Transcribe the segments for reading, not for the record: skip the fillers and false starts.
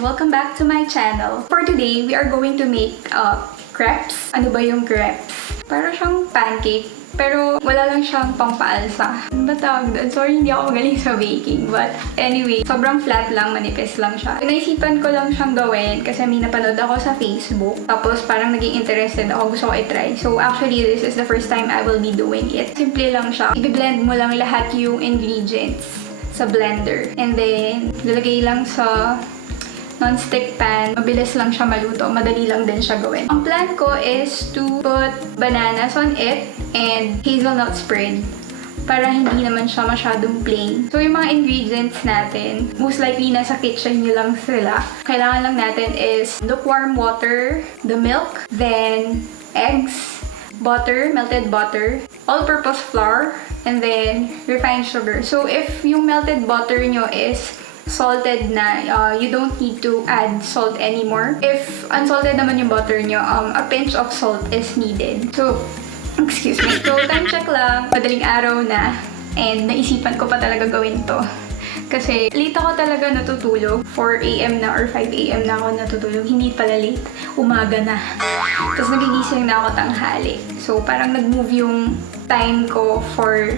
and welcome back to my channel. For today, we are going to make crepes. Ano ba yung crepes? Para siyang pancake, pero wala lang siyang pampaalsa. Ano ba tawag doon? Sorry, hindi ako magaling sa baking. But anyway, sobrang flat lang, manipis lang siya. Naisipan ko lang siyang gawin kasi may napanood ako sa Facebook. Tapos parang naging interested ako, gusto ko i-try. So actually, this is the first time I will be doing it. Simple lang siya. I-blend mo lang lahat yung ingredients sa blender. And then, lalagay lang sa non-stick pan. Mabilis lang siya maluto. Madali lang din siya gawin. Ang plan ko is to put bananas on it and hazelnut spread para hindi naman siya masyadong plain. So, yung mga ingredients natin, most likely nasa kitchen nyo lang sila. Kailangan lang natin is lukewarm water, the milk, then eggs, butter, melted butter, all-purpose flour, and then refined sugar. So, if yung melted butter nyo is salted na, you don't need to add salt anymore. If unsalted naman yung butter nyo, a pinch of salt is needed. So, excuse me. So, time check lang. Madaling araw na. And naisipan ko pa talaga gawin to. Kasi late ako talaga natutulog. 4 AM na or 5 AM na ako natutulog. Hindi pala late. Umaga na. Tapos nagigising na ako tanghali. So, parang nag-move yung time ko for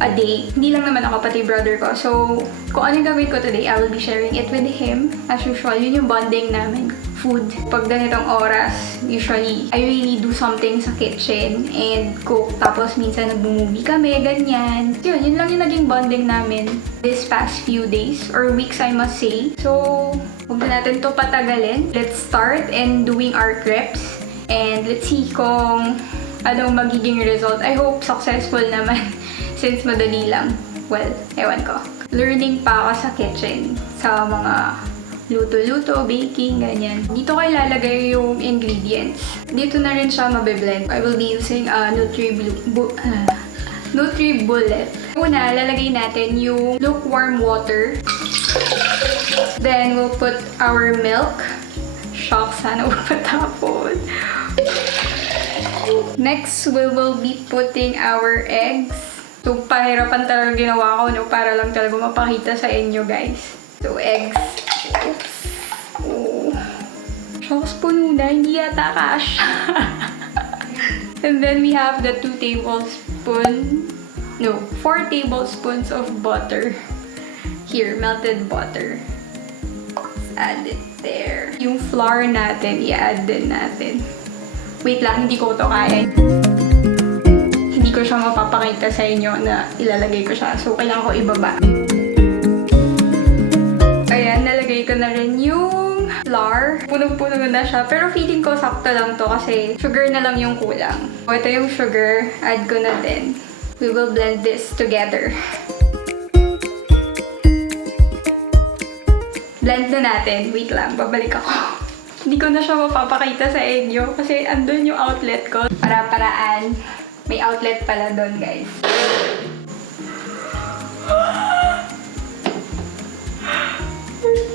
a day. Hindi lang naman ako, pati brother ko. So, kung anong gawin ko today, I will be sharing it with him. As usual, yun yung bonding namin. Food. Pag ganitong oras, usually, I really do something sa kitchen and cook. Tapos, minsan nag-movie kami, ganyan. Yun lang yung naging bonding namin this past few days or weeks, I must say. So, huwag na natin to patagalin. Let's start and doing our crepes. And let's see kung anong magiging result. I hope successful naman since madali lang. Well, ewan ko. Learning pa ako sa kitchen sa mga luto-luto, baking, ganyan. Dito ko ilalagay yung ingredients. Dito na rin siya mabiblend. I will be using Nutri-Bullet. Una, lalagay natin yung lukewarm water. Then, we'll put our milk. Shock, sana huwag patapon. Next, we will be putting our eggs. So, pahirapan talaga ginawa ko, no? Para lang talaga mapakita sa inyo, guys. So, eggs. Oops. Oh. Shocks po muna. Hindi yata kasha. And then, we have the 4 tablespoons of butter. Here, melted butter. Let's add it there. Yung flour natin, i-add din natin. Wait lang, hindi ko ito kaya. Hindi ko siya mapapakita sa inyo na ilalagay ko siya. So, kailangan ko ibaba. Ayan, nalagay ko na rin yung flour. Punong-puno na siya. Pero feeling ko sakto lang to kasi sugar na lang yung kulang. So, ito yung sugar. Add ko na din. We will blend this together. Blend na natin. Wait lang, babalik ako. Hindi ko na siya mapapakita sa inyo kasi andun yung outlet ko. Para-paraan. May outlet pala doon, guys.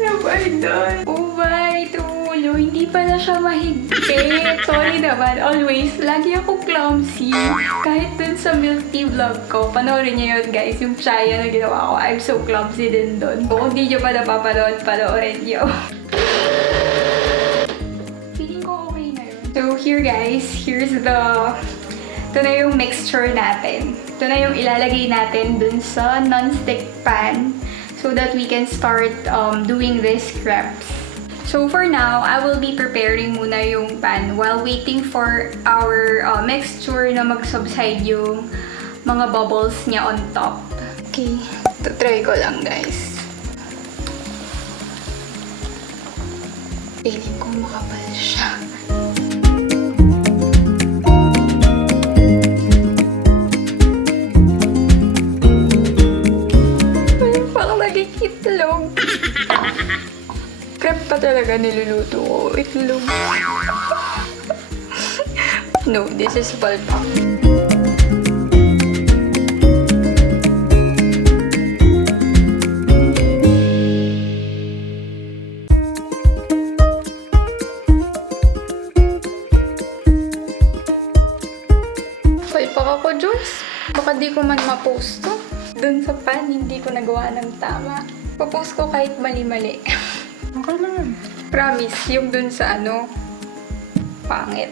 Ano ba doon? Oh my, tulo. Hindi pala siya mahigpit. Sorry naman. Always, lagi ako clumsy. Kahit dun sa milk tea vlog ko, panoorin niyo yun, guys. Yung chaya na ginawa ko. I'm so clumsy din doon. Kung hindi nyo pa napapanood, panoorin nyo. So here guys, here's ito na yung mixture natin. Ito na yung ilalagay natin dun sa non-stick pan so that we can start doing this crepes. So for now, I will be preparing muna yung pan while waiting for our mixture na mag-subside yung mga bubbles niya on top. Okay, ito try ko lang guys. Feeling ko makapal siya. Itlog. Crepe pa talaga niluluto ko. Itlog. No, this is palpa. Palpak ako, Diyos. Baka di ko man ma-post to. Dun sa pan, hindi ko nagawa ng tama. Popost ko kahit mali-mali. Okay lang yan. Promise, yung dun sa ano, pangit.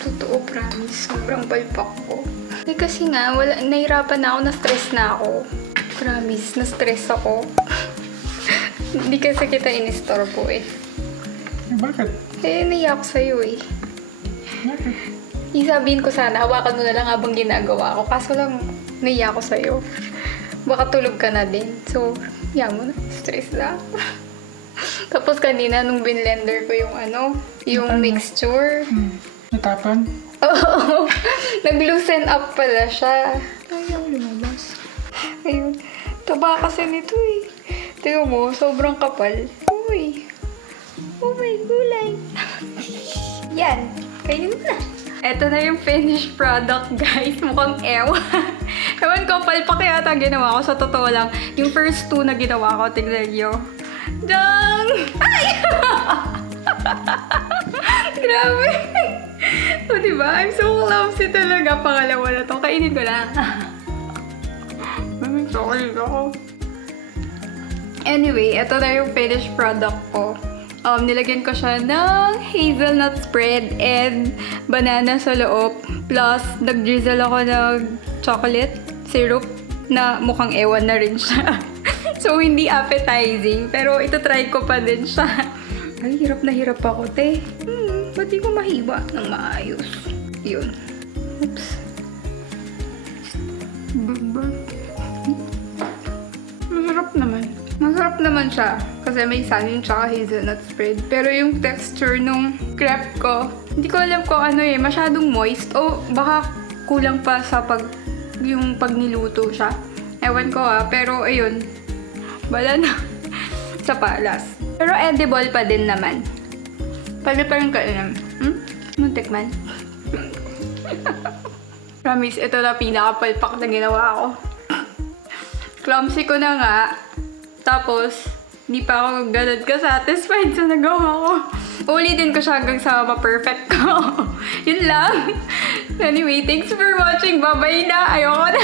Totoo, promise. Sobrang palpak ko. Eh kasi nga, nahirapan na ako, na-stress na ako. Promise, na-stress ako. Hindi kasi kita in-istorbo eh. Bakit? Eh, naiyak sa'yo eh. Bakit? Isabihin ko sana, hawakan mo na lang habang ginagawa ko. Kaso lang, naiyak ko sa'yo. Baka tulog ka na din. So, yan mo na. Stress na ako. Tapos kanina, nung binlender ko yung ano, yung mixture. Natapan? Oo. Nag-loosen up pala siya. Ayaw lumabas. Ayun. Taba kasi nito eh. Tingnan mo, sobrang kapal. Uy. Oh my gulay. Yan. Kainin mo na. Ito na yung finished product, guys. Mukhang ewan. Ewan ko, palpak yata ginawa ko. Sa totoo lang, yung first two na ginawa ko, tignan nyo. Dang! Ay! Grabe. O, diba? I'm so clumsy talaga. Pangalawa na to. Kainin ko na. Sorry ako. Anyway, ito na yung finished product ko. Nilagyan ko siya ng hazelnut spread and banana sa loob. Plus, nag-drizzle ako ng chocolate syrup na mukhang ewan na rin siya. So, hindi appetizing. Pero ito try ko pa din siya. Ay, hirap na hirap ako, te. Ba't di ko mahiwa ng maayos? Yun. Oops. Masarap naman. Masarap naman siya. Kasi may sanin tsaka hazelnut spread. Pero yung texture nung crepe ko, hindi ko alam kung ano eh. Masyadong moist. O baka kulang pa sa yung pag niluto siya. Ewan ko pero ayun. Bala na. Sa palas. Pero edible pa din naman. Pwede pa rin kainin. Muntik man. Promise, ito na pinaka-palpak na ginawa ko. Clumsy ko na nga. Tapos, di pa ako ganun ka-satisfied sa nagawa ko. Ulitin ko siya hanggang sa ma-perfect ko. Yun lang. Anyway, thanks for watching. Bye-bye na. Ayoko na.